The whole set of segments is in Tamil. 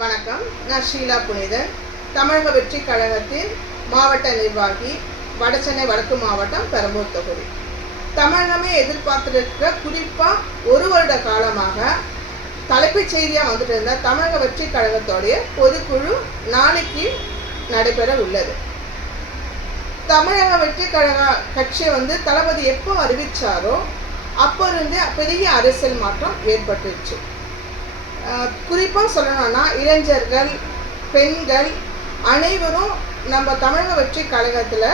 வணக்கம். நான் ஷீலா புனிதன். தமிழக வெற்றி கழகத்தின் மாவட்ட நிர்வாகி வடசென்னை வடக்கு மாவட்டம் பெரம்பூர் தொகுதி. தமிழகமே எதிர்பார்த்துருக்க குறிப்பாக ஒரு வருட காலமாக தலைப்புச் செய்தியாக வந்துட்டு இருந்த தமிழக வெற்றி கழகத்தோடைய பொதுக்குழு நாளைக்கு நடைபெற உள்ளது. தமிழக வெற்றி கழக கட்சி வந்து தளபதி எப்போ அறிவித்தாரோ அப்போ இருந்து பெரிய அரசியல் மாற்றம் ஏற்பட்டுச்சு. குறிப்பாக சொல்லணும்னா இளைஞர்கள் பெண்கள் அனைவரும் நம்ம தமிழக வெற்றி கழகத்தில்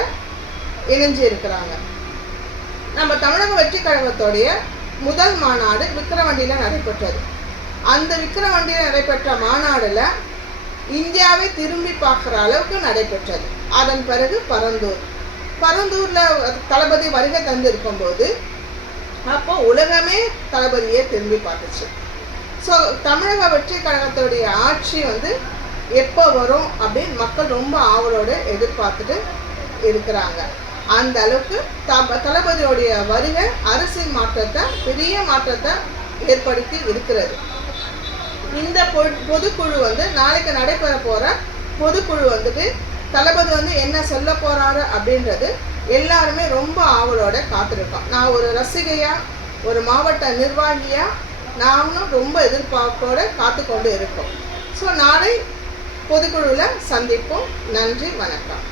இணைஞ்சு இருக்கிறாங்க. நம்ம தமிழக வெற்றி கழகத்தோடைய முதல் மாநாடு விக்கிரவண்டியில் நடைபெற்றது. அந்த விக்கிரவண்டியில் நடைபெற்ற மாநாடில் இந்தியாவை திரும்பி பார்க்குற அளவுக்கு நடைபெற்றது. அதன் பிறகு பரந்தூர். பரந்தூரில் தளபதி வருகை தந்து இருக்கும்போது அப்போ உலகமே தளபதியை திரும்பி பார்த்துச்சு. ஸோ தமிழக வெற்றி கழகத்துடைய ஆட்சி வந்து எப்போ வரும் அப்படின்னு மக்கள் ரொம்ப ஆவலோடு எதிர்பார்த்துட்டு இருக்கிறாங்க. அந்த அளவுக்கு த தளபதியோடைய வருகை அரசியல் மாற்றத்தை பெரிய மாற்றத்தை ஏற்படுத்தி இருக்கிறது. இந்த பொ- பொதுக்குழு வந்து நாளைக்கு நடைபெற போகிற பொதுக்குழு வந்துட்டு தளபதி வந்து என்ன சொல்ல போகிறாரு அப்படின்றது எல்லாருமே ரொம்ப ஆவலோட காத்திருக்கோம். நான் ஒரு ரசிகையாக ஒரு மாவட்ட நிர்வாகியாக நானும் ரொம்ப எதிர்பார்ப்போடு காத்து கொண்டு இருக்கோம். ஸோ நாளை பொதுக்குழுவில் சந்திப்போம். நன்றி வணக்கம்.